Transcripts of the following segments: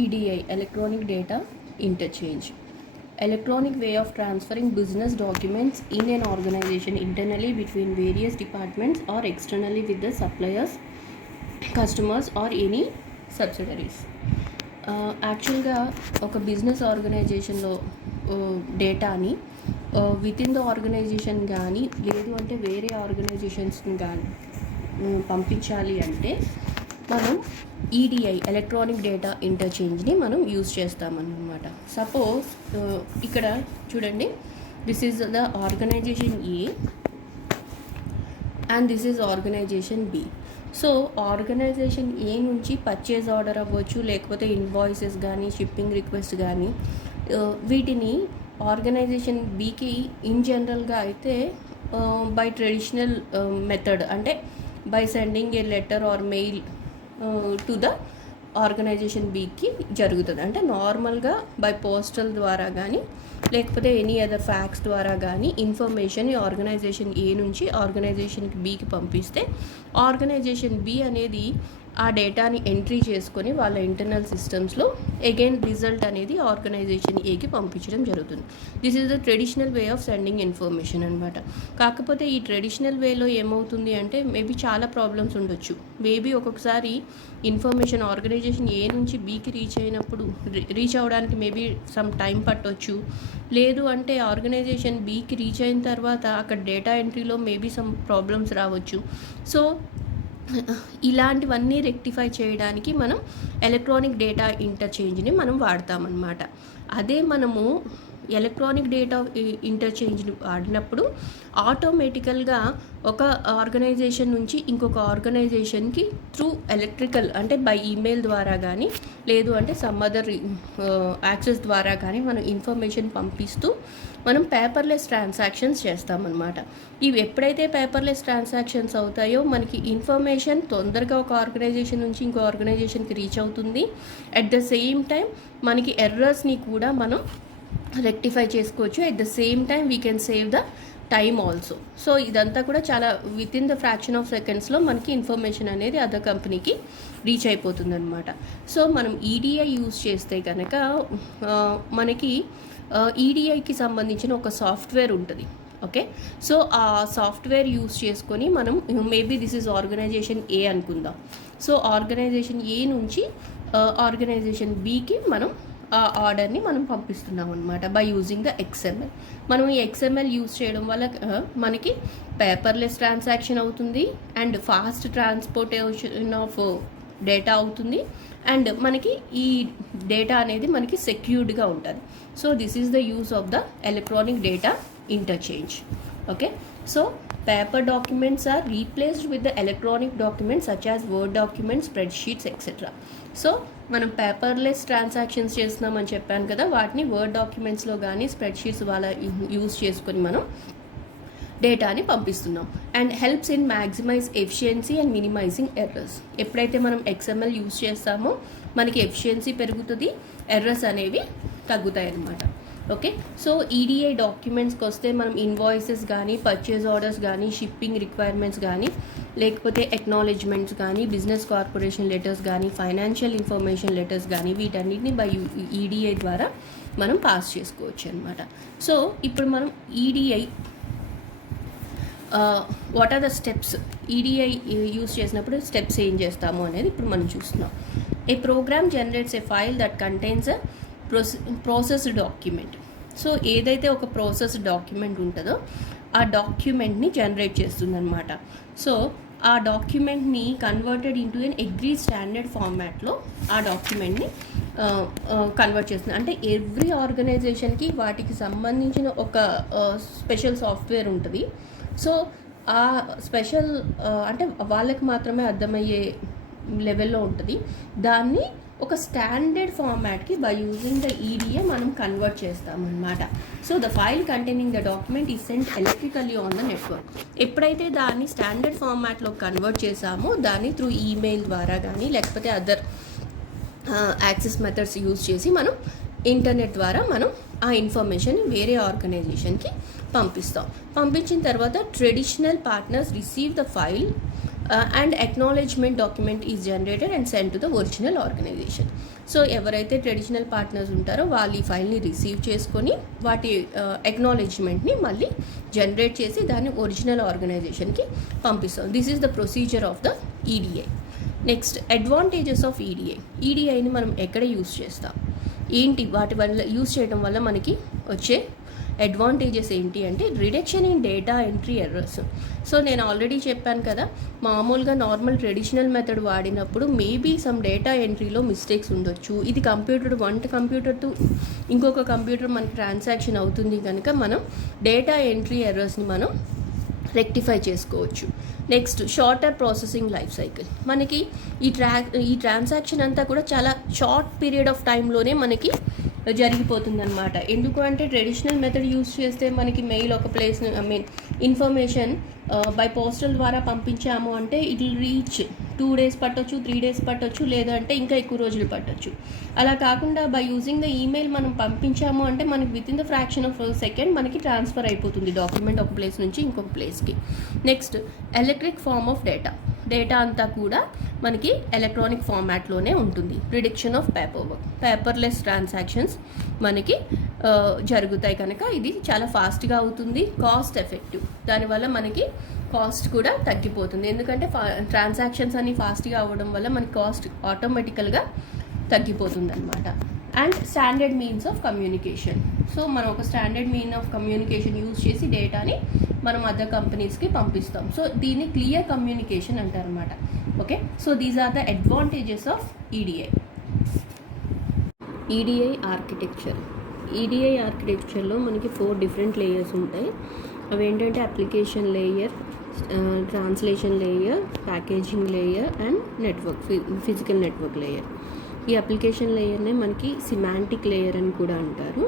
EDI, Electronic Data Interchange. Electronic way of transferring business documents in an organization internally between various departments or externally with the suppliers, customers or any subsidiaries. యాక్చువల్గా ఒక business ఆర్గనైజేషన్లో డేటాని with in the organisation కానీ లేదు అంటే వేరే ఆర్గనైజేషన్స్ని కానీ పంపించాలి అంటే మనం ఈడిఐ ఎలక్ట్రానిక్ డేటా ఇంటర్చేంజ్ని మనం యూజ్ చేస్తామన్నమాట. సపోజ్ ఇక్కడ చూడండి, this is the organization A and this is organization B. So organization A నుంచి పర్చేజ్ ఆర్డర్ అవ్వచ్చు, లేకపోతే ఇన్వాయిసెస్ కానీ షిప్పింగ్ రిక్వెస్ట్ కానీ వీటిని ఆర్గనైజేషన్ బికి ఇన్ జనరల్గా అయితే బై ట్రెడిషనల్ మెథడ్ అంటే by sending a letter or mail to the organization బికి జరుగుతుంది. అంటే నార్మల్గా బై పోస్టల్ ద్వారా కానీ లేకపోతే ఎనీ అదర్ ఫ్యాక్స్ ద్వారా కానీ ఇన్ఫర్మేషన్ ఆర్గనైజేషన్ ఏ నుంచి ఆర్గనైజేషన్కి బికి పంపిస్తే ఆర్గనైజేషన్ బి అనేది ఆ డేటాని ఎంట్రీ చేసుకొని వాళ్ళ ఇంటర్నల్ సిస్టమ్స్లో అగైన్ రిజల్ట్ అనేది ఆర్గనైజేషన్ ఏకి పంపించడం జరుగుతుంది. This is the traditional way of sending information అనమాట. కాకపోతే ఈ ట్రెడిషనల్ వేలో ఏమవుతుంది అంటే మేబీ చాలా ప్రాబ్లమ్స్ ఉండొచ్చు. మేబీ ఒక్కొక్కసారి ఇన్ఫర్మేషన్ ఆర్గనైజేషన్ ఏ నుంచి బీకి రీచ్ అవ్వడానికి మేబీ సమ్ టైం పట్టవచ్చు. లేదు అంటే ఆర్గనైజేషన్ బీకి రీచ్ అయిన తర్వాత అక్కడ డేటా ఎంట్రీలో మేబీ సమ్ ప్రాబ్లమ్స్ రావచ్చు. సో ఇలాంటివన్నీ రెక్టిఫై చేయడానికి మనం ఎలక్ట్రానిక్ డేటా ఇంటర్చేంజ్ని మనం వాడతామన్నమాట. అదే మనము ఎలక్ట్రానిక్ డేటా ఇంటర్చేంజ్ని వాడినప్పుడు ఆటోమేటికల్గా ఒక ఆర్గనైజేషన్ నుంచి ఇంకొక ఆర్గనైజేషన్కి త్రూ ఎలక్ట్రికల్ అంటే బై ఈమెయిల్ ద్వారా కానీ లేదు అంటే సమ్ అదర్ యాక్సెస్ ద్వారా కానీ మనం ఇన్ఫర్మేషన్ పంపిస్తూ మనం పేపర్లెస్ ట్రాన్సాక్షన్స్ చేస్తామన్నమాట. ఇవి ఎప్పుడైతే పేపర్లెస్ ట్రాన్సాక్షన్స్ అవుతాయో మనకి ఇన్ఫర్మేషన్ తొందరగా ఒక ఆర్గనైజేషన్ నుంచి ఇంకో ఆర్గనైజేషన్కి రీచ్ అవుతుంది. అట్ ద సేమ్ టైం మనకి ఎర్రర్స్ని కూడా మనం రెక్టిఫై చేసుకోవచ్చు. At the same time we can save the time also. So ఇదంతా కూడా చాలా with in the fraction of సెకండ్స్లో మనకి ఇన్ఫర్మేషన్ అనేది అదర్ కంపెనీకి రీచ్ అయిపోతుంది అనమాట. సో మనం ఈడిఐ యూజ్ చేస్తే కనుక మనకి ఈడిఐకి సంబంధించిన ఒక సాఫ్ట్వేర్ ఉంటుంది. ఓకే, సో ఆ సాఫ్ట్వేర్ యూజ్ చేసుకొని మనం maybe this is organisation A అనుకుందాం. సో ఆర్గనైజేషన్ ఏ నుంచి ఆర్గనైజేషన్ బికి మనం ఆ ఆర్డర్ని మనం పంపిస్తున్నాం అనమాట బై యూజింగ్ ద XML. మనం ఈ XML యూజ్ చేయడం వల్ల మనకి పేపర్లెస్ ట్రాన్సాక్షన్ అవుతుంది and fast transportation of data అవుతుంది అండ్ మనకి ఈ డేటా అనేది మనకి సెక్యూర్డ్గా ఉంటుంది. So this is the use of the electronic data interchange. Okay, so paper documents are replaced with the electronic documents such as word documents, spreadsheets, etc. So మనం paperless transactions చేస్తున్నామని చెప్పాను కదా, వాటిని వర్డ్ డాక్యుమెంట్స్లో కానీ spreadsheets వాళ్ళ use చేసుకొని మనం డేటాని పంపిస్తున్నాం. And helps in maximise efficiency and minimising errors. ఎప్పుడైతే మనం XML యూజ్ చేస్తామో మనకి ఎఫిషియన్సీ పెరుగుతుంది, ఎర్రర్స్ అనేవి తగ్గుతాయి అన్నమాట. ఓకే, సో ఈడిఐ డాక్యుమెంట్స్కి వస్తే మనం ఇన్వాయిసెస్ కానీ పర్చేజ్ ఆర్డర్స్ కానీ షిప్పింగ్ రిక్వైర్మెంట్స్ కానీ లేకపోతే ఎక్నాలెడ్జ్మెంట్స్ కానీ బిజినెస్ కార్పొరేషన్ లెటర్స్ కానీ ఫైనాన్షియల్ ఇన్ఫర్మేషన్ లెటర్స్ కానీ వీటన్నిటిని బై ఈడిఐ ద్వారా మనం పాస్ చేసుకోవచ్చు అనమాట. సో ఇప్పుడు మనం EDI what are the steps, EDI use చేసినప్పుడు స్టెప్స్ ఏం చేస్తాము అనేది ఇప్పుడు మనం చూస్తున్నాం. A program generates a file that contains a process document. So ఏదైతే ఒక ప్రాసెస్ డాక్యుమెంట్ ఉంటుందో ఆ డాక్యుమెంట్ని జనరేట్ చేస్తుందన్నమాట. సో ఆ డాక్యుమెంట్ని కన్వర్టెడ్ ఇంటూ ఎన్ అగ్రీ స్టాండర్డ్ ఫార్మాట్లో ఆ డాక్యుమెంట్ని కన్వర్ట్ చేస్తుంది. అంటే ఎవ్రీ ఆర్గనైజేషన్కి వాటికి సంబంధించిన ఒక స్పెషల్ సాఫ్ట్వేర్ ఉంటుంది. సో ఆ స్పెషల్ అంటే వాళ్ళకి మాత్రమే అర్థమయ్యే లెవెల్లో ఉంటుంది. దాన్ని ఒక స్టాండర్డ్ ఫార్మాట్కి బై యూజింగ్ ద ఈడిఐ మనం కన్వర్ట్ చేస్తామన్నమాట. So the file containing the document is sent electrically on the network. ఎప్పుడైతే దాన్ని స్టాండర్డ్ ఫార్మాట్లో కన్వర్ట్ చేసామో దాన్ని త్రూ ఈమెయిల్ ద్వారా కానీ లేకపోతే అదర్ యాక్సెస్ మెథడ్స్ యూజ్ చేసి మనం ఇంటర్నెట్ ద్వారా మనం ఆ ఇన్ఫర్మేషన్ వేరే ఆర్గనైజేషన్కి పంపిస్తాం. పంపించిన తర్వాత traditional partners receive the file and acknowledgement document is generated and send to the original organisation. So ఎవరైతే ట్రెడిషనల్ పార్ట్నర్స్ ఉంటారో వాళ్ళు ఈ ఫైల్ని రిసీవ్ చేసుకొని వాటి అక్నాలెడ్జ్మెంట్ని మళ్ళీ జనరేట్ చేసి దాన్ని ఒరిజినల్ ఆర్గనైజేషన్కి పంపిస్తాం. This is the procedure of the EDI. Next advantages of EDI. ఈడిఐని మనం ఎక్కడ యూస్ చేస్తాం, ఏంటి వాటి వల్ల యూస్ చేయడం వల్ల మనకి వచ్చే అడ్వాంటేజెస్ ఏంటి అంటే reduction in data entry errors. So నేను ఆల్రెడీ చెప్పాను కదా, మామూలుగా నార్మల్ ట్రెడిషనల్ మెథడ్ వాడినప్పుడు మేబీ సమ్ డేటా ఎంట్రీలో మిస్టేక్స్ ఉండొచ్చు. ఇది కంప్యూటర్తో ఇంకొక కంప్యూటర్ మనకి ట్రాన్సాక్షన్ అవుతుంది కనుక మనం డేటా ఎంట్రీ ఎర్రర్స్ని మనం రెక్టిఫై చేసుకోవచ్చు. Next shorter processing life cycle. మనకి ఈ ట్రాన్సాక్షన్ అంతా కూడా చాలా షార్ట్ పీరియడ్ ఆఫ్ టైంలోనే మనకి జరిగిపోతుంది అనమాట. ఎందుకు అంటే ట్రెడిషనల్ మెథడ్ యూస్ చేస్తే మనకి మెయిల్ ఒక ప్లేస్ ఇన్ఫర్మేషన్ బై పోస్టల్ ద్వారా పంపించాము అంటే ఇట్ విల్ రీచ్ 2 days పట్టొచ్చు, 3 days పట్టొచ్చు, లేదంటే ఇంకా ఎక్కువ రోజులు పట్టొచ్చు. అలా కాకుండా బై యూజింగ్ ద ఈమెయిల్ మనం పంపించాము అంటే మనకి within the fraction of second మనకి ట్రాన్స్ఫర్ అయిపోతుంది డాక్యుమెంట్ ఒక ప్లేస్ నుంచి ఇంకొక ప్లేస్కి. Next electric form of data అంతా కూడా మనకి ఎలక్ట్రానిక్ ఫార్మాట్లోనే ఉంటుంది. రిడక్షన్ ఆఫ్ పేపర్లెస్ ట్రాన్సాక్షన్స్ మనకి జరుగుతాయి కనుక ఇది చాలా ఫాస్ట్గా అవుతుంది. కాస్ట్ ఎఫెక్టివ్, దానివల్ల మనకి కాస్ట్ కూడా తగ్గిపోతుంది. ఎందుకంటే ట్రాన్సాక్షన్స్ అన్ని ఫాస్ట్గా అవ్వడం వల్ల మనకి కాస్ట్ ఆటోమేటికల్గా తగ్గిపోతుంది అనమాట. And standard means of communication. So మనం ఒక standard mean of communication use చేసి డేటాని మనం అదర్ కంపెనీస్కి పంపిస్తాం. సో దీన్ని క్లియర్ కమ్యూనికేషన్ అంటారనమాట. Okay, so these are the advantages of EDI. EDI architecture. EDI ఆర్కిటెక్చర్లో మనకి 4 different లేయర్స్ ఉంటాయి. అవి ఏంటంటే application layer, translation layer, packaging layer and physical network layer. ఈ అప్లికేషన్ లేయర్నే మనకి సిమాంటిక్ లేయర్ అని కూడా అంటారు.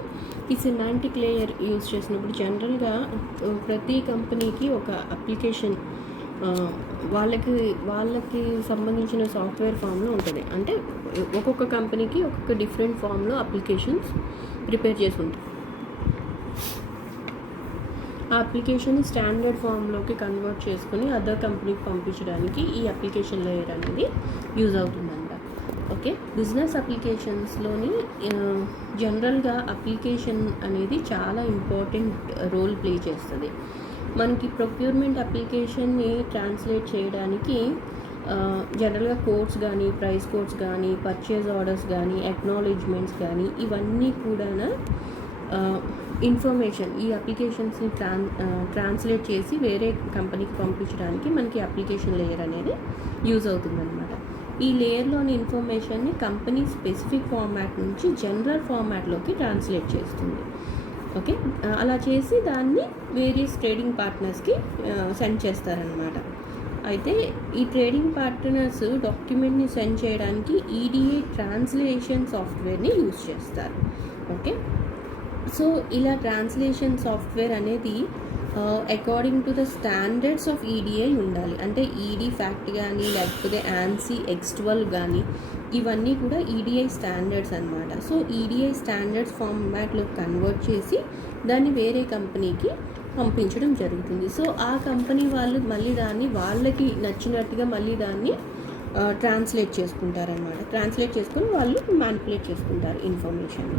ఈ సిమాంటిక్ లేయర్ యూజ్ చేసినప్పుడు జనరల్గా ప్రతి కంపెనీకి ఒక అప్లికేషన్ వాళ్ళకి సంబంధించిన సాఫ్ట్వేర్ ఫామ్లో ఉంటుంది. అంటే ఒక్కొక్క కంపెనీకి ఒక్కొక్క డిఫరెంట్ ఫామ్లో అప్లికేషన్స్ ప్రిపేర్ చేసి ఉంటుంది. ఆ అప్లికేషన్ స్టాండర్డ్ ఫామ్లోకి కన్వర్ట్ చేసుకొని అదర్ కంపెనీకి పంపించడానికి ఈ అప్లికేషన్ లేయర్ అనేది యూజ్ అవుతుందంట. ఓకే, బిజినెస్ అప్లికేషన్స్లోని జనరల్గా అప్లికేషన్ అనేది చాలా ఇంపార్టెంట్ రోల్ ప్లే చేస్తుంది. మనకి ప్రొక్యూర్మెంట్ అప్లికేషన్ని ట్రాన్స్లేట్ చేయడానికి జనరల్గా కోడ్స్ కానీ, ప్రైస్ కోడ్స్ కానీ, పర్చేజ్ ఆర్డర్స్ కానీ, అక్నాలెడ్జ్మెంట్స్ కానీ ఇవన్నీ కూడా ఇన్ఫర్మేషన్ ఈ అప్లికేషన్స్ని ట్రాన్స్లేట్ చేసి వేరే కంపెనీకి పంపించడానికి మనకి అప్లికేషన్ లేయర్ అనేది యూజ్ అవుతుందన్నమాట. ఈ లేయర్లోని ఇన్ఫర్మేషన్ని కంపెనీ స్పెసిఫిక్ ఫార్మాట్ నుంచి జనరల్ ఫార్మాట్లోకి ట్రాన్స్లేట్ చేస్తుంది. ఓకే, అలా చేసి దాన్ని వేరియస్ ట్రేడింగ్ పార్ట్నర్స్కి సెండ్ చేస్తారనమాట. అయితే ఈ ట్రేడింగ్ పార్ట్నర్స్ డాక్యుమెంట్ని సెండ్ చేయడానికి ఈడిఐ ట్రాన్స్లేషన్ సాఫ్ట్వేర్ని యూజ్ చేస్తారు. ఓకే, సో ఇలా ట్రాన్స్లేషన్ సాఫ్ట్వేర్ అనేది according to the standards of EDI ఉండాలి. అంటే ఈడీ ఫ్యాక్ట్ కానీ లేకపోతే ANSI X12 కానీ ఇవన్నీ కూడా ఈడిఐ స్టాండర్డ్స్ అనమాట. సో ఈడిఐ స్టాండర్డ్స్ ఫార్మాట్లో కన్వర్ట్ చేసి దాన్ని వేరే కంపెనీకి పంపించడం జరుగుతుంది. సో ఆ కంపెనీ వాళ్ళు మళ్ళీ దాన్ని వాళ్ళకి నచ్చినట్టుగా మళ్ళీ దాన్ని ట్రాన్స్లేట్ చేసుకుంటారనమాట. ట్రాన్స్లేట్ చేసుకొని వాళ్ళు మ్యానిపులేట్ చేసుకుంటారు ఇన్ఫర్మేషన్.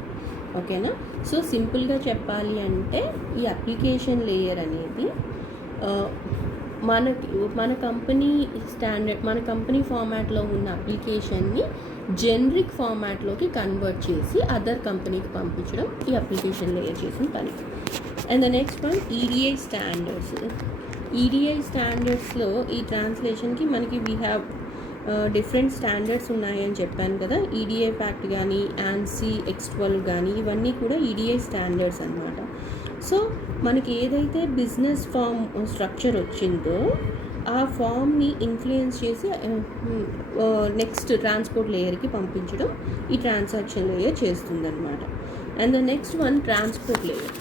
ఓకేనా, సో సింపుల్గా చెప్పాలి అంటే ఈ అప్లికేషన్ లేయర్ అనేది మన కంపెనీ ఫార్మాట్లో ఉన్న అప్లికేషన్ని జెనరిక్ ఫార్మాట్లోకి కన్వర్ట్ చేసి అదర్ కంపెనీకి పంపించడం ఈ అప్లికేషన్ లేయర్ చేసిన పని. And the next one EDI standards. EDI స్టాండర్డ్స్లో ఈ ట్రాన్స్లేషన్కి మనకి వీ హ్యావ్ డిఫరెంట్ స్టాండర్డ్స్ ఉన్నాయని చెప్పాను కదా. ఈడిఐ ఫ్యాక్ట్ కానీ, ANSI X12 కానీ ఇవన్నీ కూడా ఈడిఐ స్టాండర్డ్స్ అన్నమాట. సో మనకి ఏదైతే బిజినెస్ ఫామ్ స్ట్రక్చర్ వచ్చిందో ఆ ఫామ్ని ఇన్ఫ్లుయెన్స్ చేసి నెక్స్ట్ ట్రాన్స్పోర్ట్ లేయర్కి పంపించడం ఈ ట్రాన్సాక్షన్ లేయర్ చేస్తుందన్నమాట. And the next one transport layer.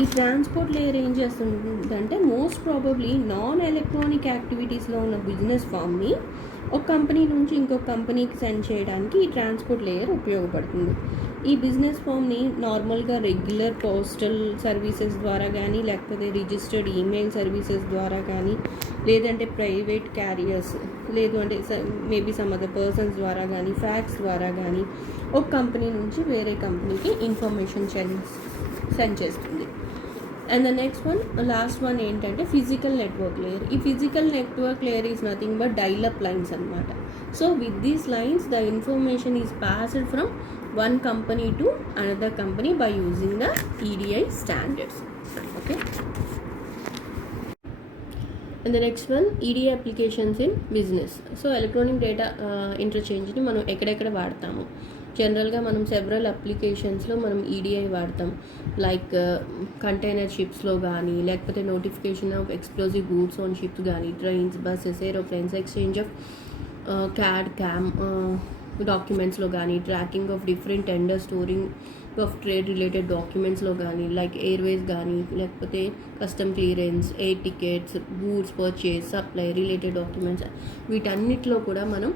ఈ ట్రాన్స్పోర్ట్ లేయర్ ఏం చేస్తుందంటే మోస్ట్ ప్రాబబ్లీ నాన్ ఎలక్ట్రానిక్ యాక్టివిటీస్లో ఉన్న బిజినెస్ ఫామ్ని ఒక కంపెనీ నుంచి ఇంకొక కంపెనీకి సెండ్ చేయడానికి ఈ ట్రాన్స్పోర్ట్ లేయర్ ఉపయోగపడుతుంది. ఈ బిజినెస్ ఫామ్ని నార్మల్గా రెగ్యులర్ పోస్టల్ సర్వీసెస్ ద్వారా కానీ, లేకపోతే రిజిస్టర్డ్ ఈమెయిల్ సర్వీసెస్ ద్వారా కానీ, లేదంటే ప్రైవేట్ క్యారియర్స్, లేదు అంటే మేబీ సమ్ అదర్ పర్సన్స్ ద్వారా కానీ, ఫ్యాక్స్ ద్వారా కానీ ఒక కంపెనీ నుంచి వేరే కంపెనీకి ఇన్ఫర్మేషన్ సెండ్ చేస్తుంది. And the next one, last one ఏంటంటే ఫిజికల్ నెట్వర్క్ లేయర్. ఈ physical network layer is nothing but dial up lines అనమాట. So with these lines the information is passed from one company to another company by using the EDI standards. Okay, and the next one, EDI applications in business. So electronic data interchange ni మనం ఎక్కడెక్కడ వాడతాము. జనరల్గా మనం several అప్లికేషన్స్లో మనం EDI వాడతాం. Like container షిప్స్లో కానీ, లేకపోతే notification of explosive goods on ships కానీ, trains, buses, aeroplanes, exchange of CAD CAM డాక్యుమెంట్స్లో కానీ, tracking of different tender, storing of trade related డాక్యుమెంట్స్లో కానీ, లైక్ ఎయిర్వేస్ కానీ, లేకపోతే custom clearance, air tickets, goods purchase, supply related documents, వీటన్నిటిలో కూడా మనం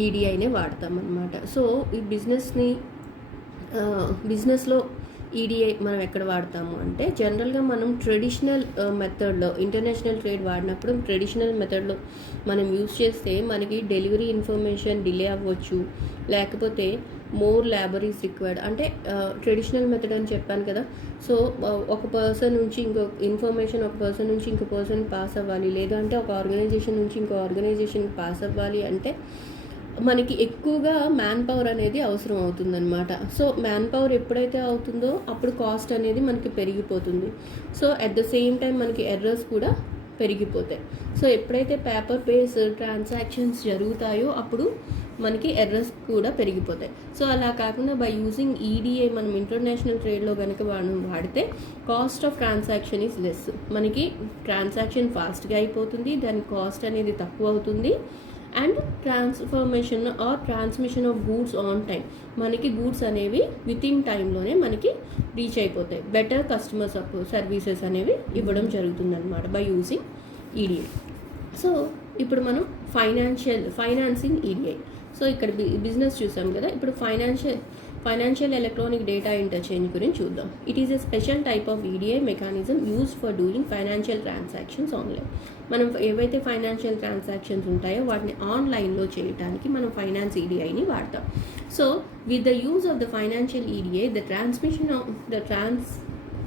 ఈడిఐనే వాడతాం అన్నమాట. సో ఈ బిజినెస్లో ఈడిఐ మనం ఎక్కడ వాడతాము అంటే, జనరల్గా మనం ట్రెడిషనల్ మెథడ్లో ఇంటర్నేషనల్ ట్రేడ్ వాడినప్పుడు ట్రెడిషనల్ మెథడ్లో మనం యూజ్ చేస్తే మనకి డెలివరీ ఇన్ఫర్మేషన్ డిలే అవ్వచ్చు, లేకపోతే మోర్ లేబర్ ఈజ్ రిక్వైర్డ్. అంటే ట్రెడిషనల్ మెథడ్ అని చెప్పాను కదా. సో ఒక పర్సన్ నుంచి ఇంకో ఇన్ఫర్మేషన్ ఒక పర్సన్ నుంచి ఇంకో పర్సన్ పాస్ అవ్వాలి, లేదంటే ఒక ఆర్గనైజేషన్ నుంచి ఇంకో ఆర్గనైజేషన్కి పాస్ అవ్వాలి అంటే మనకి ఎక్కువగా మ్యాన్ పవర్ అనేది అవసరం అవుతుందన్నమాట. సో మ్యాన్ పవర్ ఎప్పుడైతే అవుతుందో అప్పుడు కాస్ట్ అనేది మనకి పెరిగిపోతుంది. So at the same time మనకి ఎర్రర్స్ కూడా పెరిగిపోతాయి. సో ఎప్పుడైతే పేపర్ బేస్ ట్రాన్సాక్షన్స్ జరుగుతాయో అప్పుడు మనకి ఎర్రర్స్ కూడా పెరిగిపోతాయి. సో అలా కాకుండా బై యూజింగ్ ఈడిఐ మనం ఇంటర్నేషనల్ ట్రేడ్లో కనుక వాడితే cost of transaction is less. మనకి ట్రాన్సాక్షన్ ఫాస్ట్గా అయిపోతుంది, దాని కాస్ట్ అనేది తక్కువ అవుతుంది. And transformation or transmission of goods on time, మనకి గూడ్స్ అనేవి విత్ ఇన్ టైంలోనే మనకి రీచ్ అయిపోతాయి. బెటర్ కస్టమర్ సర్వీసెస్ అనేవి ఇవ్వడం జరుగుతుందన్నమాట బై యూజింగ్ ఈడిఐ. సో ఇప్పుడు మనం ఫైనాన్సింగ్ ఈడిఐ. సో ఇక్కడ బిజినెస్ చూసాం కదా, ఇప్పుడు ఫైనాన్షియల్ ఎలక్ట్రానిక్ డేటా ఇంటర్చేంజ్ గురించి చూద్దాం. It is a special type of EDI mechanism used for doing financial transactions online. మనం ఏవైతే ఫైనాన్షియల్ ట్రాన్సాక్షన్స్ ఉంటాయో వాటిని ఆన్లైన్లో చేయడానికి మనం ఫైనాన్స్ ఈడిఐని వాడతాం. So with the use of the financial EDI the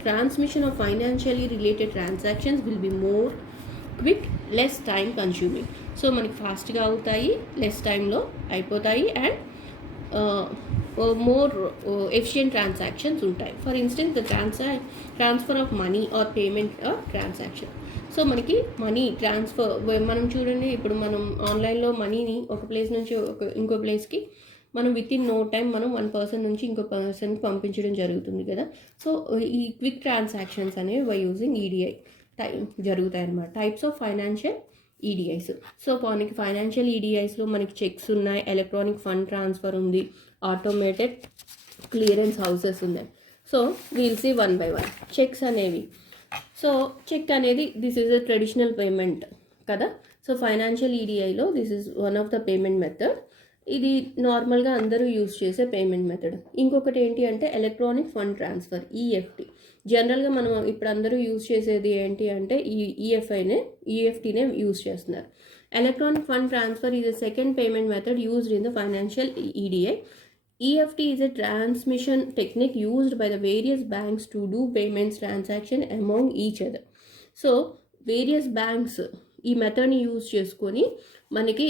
transmission of financially related transactions will be more quick, less time consuming. So మనకి ఫాస్ట్గా అవుతాయి, లెస్ టైంలో అయిపోతాయి, అండ్ మోర్ ఎఫిషియంట్ ట్రాన్సాక్షన్స్ ఉంటాయి. For instance the transfer of money are payment are transaction. So మనకి money transfer మనం చూడండి, ఇప్పుడు మనం ఆన్లైన్లో మనీని ఒక ప్లేస్ నుంచి ఇంకో ప్లేస్కి మనం విత్ ఇన్ నో టైం మనం వన్ పర్సన్ నుంచి ఇంకో పర్సన్కి పంపించడం జరుగుతుంది కదా. సో ఈ క్విక్ ట్రాన్సాక్షన్స్ అనేవి బై యూజింగ్ ఈడిఐ జరుగుతాయి అన్నమాట. Types of financial EDIs. So మనకి ఫైనాన్షియల్ ఈడిఐస్లో మనకి చెక్స్ ఉన్నాయి, ఎలక్ట్రానిక్ ఫండ్ ట్రాన్స్ఫర్ ఉంది, ఆటోమేటెడ్ క్లియరెన్స్ హౌసెస్ ఉన్నాయి. So we'll see one by one. Cheques అనేవి, సో చెక్ అనేది this is a traditional payment కదా. సో ఫైనాన్షియల్ ఈడిఐలో this is one of the payment method. ఇది నార్మల్గా అందరూ యూజ్ చేసే పేమెంట్ మెథడ్. ఇంకొకటి ఏంటి అంటే ఎలక్ట్రానిక్ ఫండ్ ట్రాన్స్ఫర్, ఈఎఫ్టీ. జనరల్గా మనం ఇప్పుడు అందరూ యూజ్ చేసేది ఏంటి అంటే ఈఎఫ్టీనే యూజ్ చేస్తున్నారు. Electronic fund transfer is a second payment method used in the financial EDI. EFT is a transmission technique used by the various banks to do payments transaction among each other. So various banks ఈ మెథడ్ని use చేసుకొని మనకి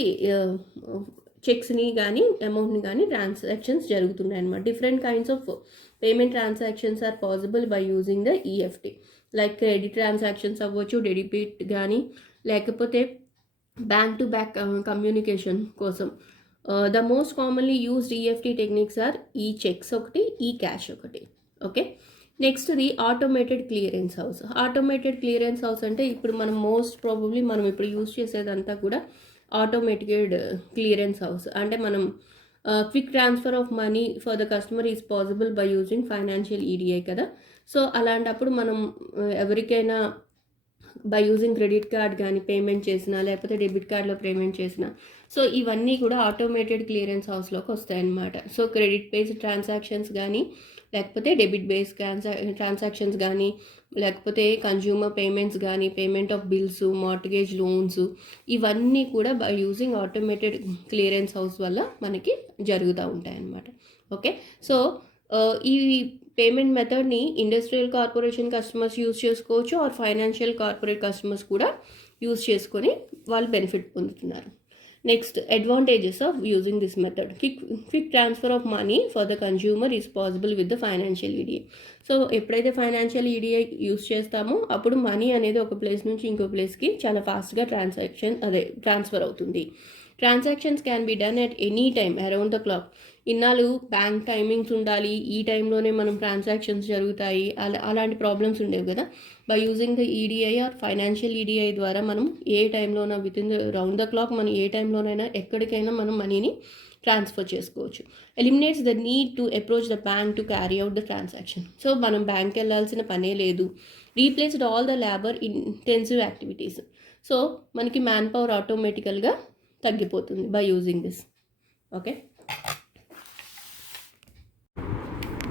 చెక్స్ని కానీ అమౌంట్ని కానీ transactions జరుగుతున్నాయి అన్నమాట. Different kinds of payment transactions are possible by using the EFT. Like credit transactions అవ్వచ్చు, debit కానీ, లేకపోతే బ్యాంక్ టు బ్యాంక్ కమ్యూనికేషన్ కోసం the most commonly used EFT techniques are e cheques ఒకటి, ఈ క్యాష్ ఒకటి. Okay, next the automated clearance house. Automated clearance house అంటే ఇప్పుడు మనం most probably మనం ఇప్పుడు యూజ్ చేసేదంతా కూడా ఆటోమేటెడ్ క్లియరెన్స్ హౌస్. అంటే మనం quick transfer of money for the customer is possible by using financial EDI కదా. సో అలాంటప్పుడు మనం ఎవరికైనా బై యూజింగ్ క్రెడిట్ కార్డ్ కానీ పేమెంట్ చేసినా, లేకపోతే డెబిట్ కార్డ్లో పేమెంట్ చేసినా, సో ఇవన్నీ కూడా ఆటోమేటెడ్ క్లియరెన్స్ హౌస్లోకి వస్తాయన్నమాట. సో క్రెడిట్ బేస్డ్ ట్రాన్సాక్షన్స్ కానీ, లేకపోతే డెబిట్ బేస్డ్ ట్రాన్సాక్షన్స్ కానీ, లేకపోతే కన్జ్యూమర్ పేమెంట్స్ కానీ, payment of bills, mortgage loans, ఇవన్నీ కూడా by using automated clearance house వల్ల మనకి జరుగుతూ ఉంటాయి అన్నమాట. ఓకే, సో ఈ పేమెంట్ మెథడ్ని ఇండస్ట్రియల్ కార్పొరేషన్ కస్టమర్స్ యూజ్ చేసుకోవచ్చు, ఆర్ ఫైనాన్షియల్ కార్పొరేట్ కస్టమర్స్ కూడా యూజ్ చేసుకొని వాళ్ళు బెనిఫిట్ పొందుతున్నారు. Next, advantages of using this method. Quick transfer of money for the consumer is possible with the financial EDI. So ఎప్పుడైతే financial EDI use చేస్తామో అప్పుడు money అనేది ఒక ప్లేస్ నుంచి ఇంకో ప్లేస్కి చాలా ఫాస్ట్గా ట్రాన్స్ఫర్ అవుతుంది. Transactions can be done at any time around the clock. ఇన్నాళ్ళు బ్యాంక్ టైమింగ్స్ ఉండాలి, ఈ టైంలోనే మనం ట్రాన్సాక్షన్స్ జరుగుతాయి, అలాంటి ప్రాబ్లమ్స్ ఉండేవి కదా. By using the EDI or financial EDI ద్వారా మనం ఏ టైంలోనైనా within the round the clock మనం ఏ టైంలోనైనా ఎక్కడికైనా మనం మనీని ట్రాన్స్ఫర్ చేసుకోవచ్చు. Eliminates the need to approach the bank to carry out the transaction. So మనం బ్యాంక్కి వెళ్ళాల్సిన పనే లేదు. Replaced all the labour intensive activities. So మనకి మ్యాన్ పవర్ ఆటోమేటికల్గా తగ్గిపోతుంది by using this. Okay,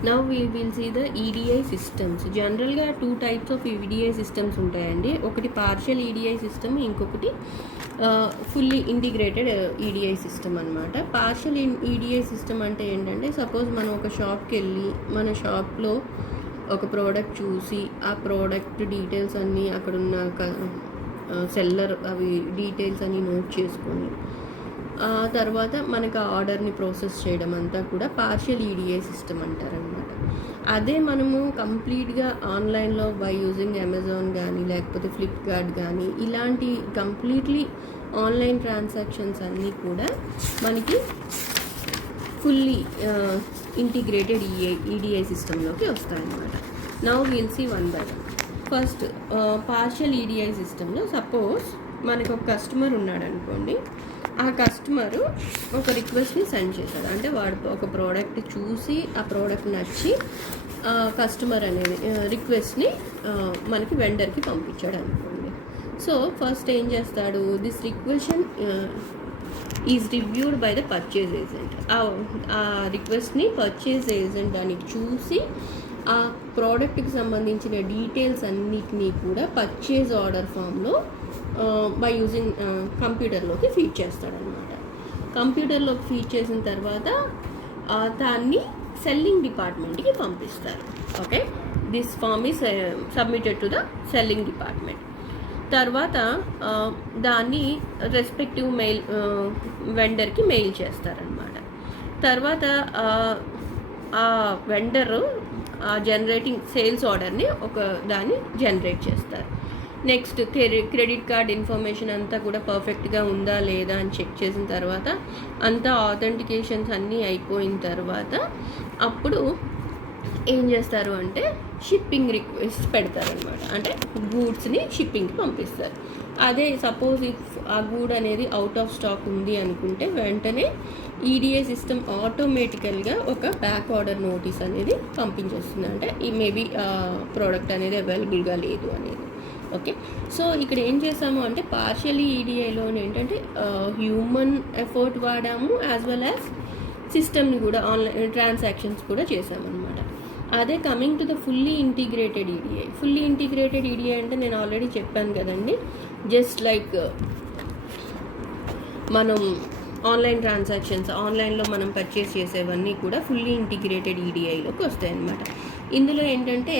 now we will see the EDI systems. జనరల్గా 2 types of EDI systems ఉంటాయండి. ఒకటి పార్షియల్ ఈడిఐ సిస్టమ్, ఇంకొకటి ఫుల్లీ ఇంటిగ్రేటెడ్ ఈడిఐ సిస్టమ్ అనమాట. Partial EDI system అంటే ఏంటంటే, సపోజ్ మనం ఒక షాప్కి వెళ్ళి మన షాప్లో ఒక ప్రోడక్ట్ చూసి ఆ ప్రోడక్ట్ డీటెయిల్స్ అన్నీ అక్కడున్న సెల్లర్ అవి డీటెయిల్స్ అన్నీ నోట్ చేసుకొని ఆ తర్వాత మనకు ఆ ఆర్డర్ని ప్రాసెస్ చేయడం అంతా కూడా పార్షియల్ ఈడిఐ సిస్టమ్ అంటారనమాట. అదే మనము కంప్లీట్గా ఆన్లైన్లో బై యూజింగ్ అమెజాన్ కానీ, లేకపోతే ఫ్లిప్కార్ట్ కానీ, ఇలాంటి కంప్లీట్లీ ఆన్లైన్ ట్రాన్సాక్షన్స్ అన్నీ కూడా మనకి ఫుల్లీ ఇంటిగ్రేటెడ్ ఈడిఐ సిస్టంలోకి వస్తాయన్నమాట. Now will see one by one. First, partial EDI సిస్టంలో సపోజ్ మనకు ఒక కస్టమర్ ఉన్నాడు అనుకోండి. ఆ కస్టమరు ఒక రిక్వెస్ట్ని సెండ్ చేశాడు. అంటే వాడు ఒక ప్రోడక్ట్ చూసి ఆ ప్రోడక్ట్ నచ్చి కస్టమర్ అనేది రిక్వెస్ట్ని మనకి వెండర్కి పంపించాడు అనుకోండి. సో ఫస్ట్ ఏం చేస్తాడు, this requisition is reviewed by the purchase agent. ఆ రిక్వెస్ట్ని పర్చేజ్ ఏజెంట్ దానికి చూసి ఆ ప్రోడక్ట్కి సంబంధించిన డీటెయిల్స్ అన్నిటినీ కూడా పర్చేజ్ ఆర్డర్ ఫామ్లో బై యూజింగ్ కంప్యూటర్లోకి ఫీడ్ చేస్తాడనమాట. కంప్యూటర్లోకి ఫీడ్ చేసిన తర్వాత దాన్ని సెల్లింగ్ డిపార్ట్మెంట్కి పంపిస్తారు. Okay, this form is submitted to the selling department. తర్వాత దాన్ని రెస్పెక్టివ్ వెండర్కి మెయిల్ చేస్తారనమాట. తర్వాత ఆ వెండరు జనరేటింగ్ సేల్స్ ఆర్డర్ని దాన్ని జనరేట్ చేస్తారు. నెక్స్ట్, క్రెడిట్ కార్డ్ ఇన్ఫర్మేషన్ అంతా కూడా పర్ఫెక్ట్గా ఉందా లేదా అని చెక్ చేసిన తర్వాత, అంతా ఆథెంటికేషన్స్ అన్నీ అయిపోయిన తర్వాత అప్పుడు ఏం చేస్తారు అంటే షిప్పింగ్ రిక్వెస్ట్ పెడతారనమాట. అంటే గూడ్స్ని షిప్పింగ్కి పంపిస్తారు. అదే సపోజ్ ఇఫ్ ఆ గూడ్ అనేది అవుట్ ఆఫ్ స్టాక్ ఉంది అనుకుంటే వెంటనే ఈడిఐ సిస్టమ్ ఆటోమేటికల్గా ఒక బ్యాక్ ఆర్డర్ నోటీస్ అనేది పంపించేస్తుంది. అంటే ఈ మేబీ ప్రోడక్ట్ అనేది అవైలబుల్గా లేదు అనేది. ఓకే, సో ఇక్కడ ఏం చేసాము అంటే పార్షియలీ ఈడిఐలో ఏంటంటే హ్యూమన్ ఎఫర్ట్ వాడాము, యాజ్ వెల్ యాజ్ సిస్టమ్ని కూడా ఆన్లైన్ ట్రాన్సాక్షన్స్ కూడా చేసామన్నమాట. అదే coming to the fully integrated EDI. Fully integrated EDI అంటే నేను ఆల్రెడీ చెప్పాను కదండి, జస్ట్ లైక్ మనం ఆన్లైన్ ట్రాన్సాక్షన్స్ ఆన్లైన్లో మనం పర్చేస్ చేసేవన్నీ కూడా ఫుల్లీ ఇంటిగ్రేటెడ్ ఈడిఐలోకి వస్తాయి అన్నమాట. ఇందులో ఏంటంటే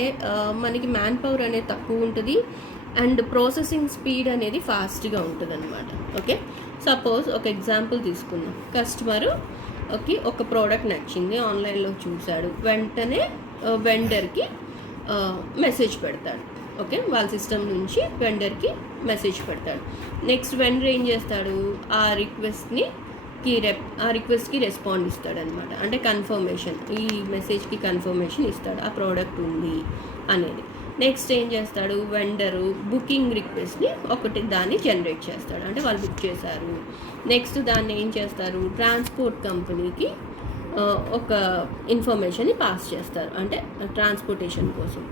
మనకి మ్యాన్ పవర్ అనేది తక్కువ ఉంటుంది అండ్ ప్రాసెసింగ్ స్పీడ్ అనేది ఫాస్ట్గా ఉంటుంది అనమాట. ఓకే, సపోజ్ ఒక ఎగ్జాంపుల్ తీసుకుందాం. కస్టమరు ఒక ప్రోడక్ట్ నచ్చింది, ఆన్లైన్లో చూశాడు, వెంటనే వెండర్కి మెసేజ్ పెడతాడు. ఓకే, వాళ్ళ సిస్టమ్ నుంచి వెండర్కి మెసేజ్ పెడతాడు. నెక్స్ట్ వెండర్ ఏం చేస్తాడు, ఆ రిక్వెస్ట్కి రెస్పాండ్ ఇస్తాడు అనమాట. అంటే కన్ఫర్మేషన్, ఈ మెసేజ్కి కన్ఫర్మేషన్ ఇస్తాడు ఆ ప్రోడక్ట్ ఉంది అనేది. నెక్స్ట్ ఏం చేస్తాడు, వెండరు బుకింగ్ రిక్వెస్ట్ని దాన్ని జనరేట్ చేస్తాడు. అంటే వాళ్ళు బుక్ చేశారు. నెక్స్ట్ దాన్ని ఏం చేస్తారు, ట్రాన్స్పోర్ట్ కంపెనీకి ఒక ఇన్ఫర్మేషన్ని పాస్ చేస్తారు, అంటే ట్రాన్స్పోర్టేషన్ కోసం.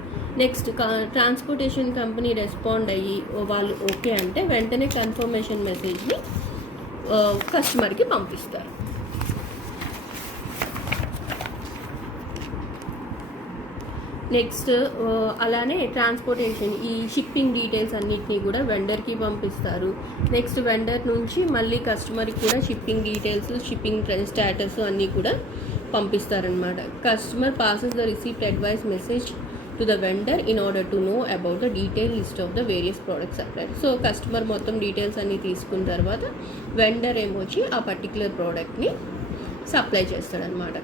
నెక్స్ట్ ట్రాన్స్పోర్టేషన్ కంపెనీ రెస్పాండ్ అయ్యి వాళ్ళు ఓకే అంటే వెంటనే కన్ఫర్మేషన్ మెసేజ్ని కస్టమర్కి పంపిస్తారు. నెక్స్ట్ అలానే ట్రాన్స్పోర్టేషన్ ఈ షిప్పింగ్ డీటెయిల్స్ అన్నిటినీ కూడా వెండర్కి పంపిస్తారు. నెక్స్ట్ వెండర్ నుంచి మళ్ళీ కస్టమర్కి కూడా షిప్పింగ్ డీటెయిల్స్, షిప్పింగ్ స్టేటస్ అన్నీ కూడా పంపిస్తారనమాట. Customer passes the receipt advice message to the vendor in order to know about the detail list of the various products supplied. So customer మొత్తం డీటెయిల్స్ అన్నీ తీసుకున్న తర్వాత వెండర్ ఏమొచ్చి ఆ పర్టికులర్ ప్రోడక్ట్ని supply చేస్తాడనమాట.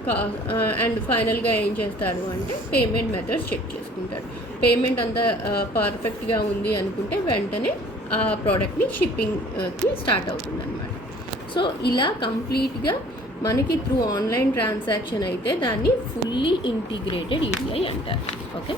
And ఫైనల్గా ఏం చేస్తాడు అంటే పేమెంట్ మెథడ్స్ చెక్ చేసుకుంటాడు. పేమెంట్ అంతా పర్ఫెక్ట్గా ఉంది అనుకుంటే వెంటనే ఆ ప్రోడక్ట్ని షిప్పింగ్కి స్టార్ట్ అవుతుంది అనమాట. సో ఇలా కంప్లీట్గా మనకి త్రూ ఆన్లైన్ ట్రాన్సాక్షన్ అయితే దాన్ని ఫుల్లీ ఇంటిగ్రేటెడ్ ఈడీఐ అంటారు. ఓకే.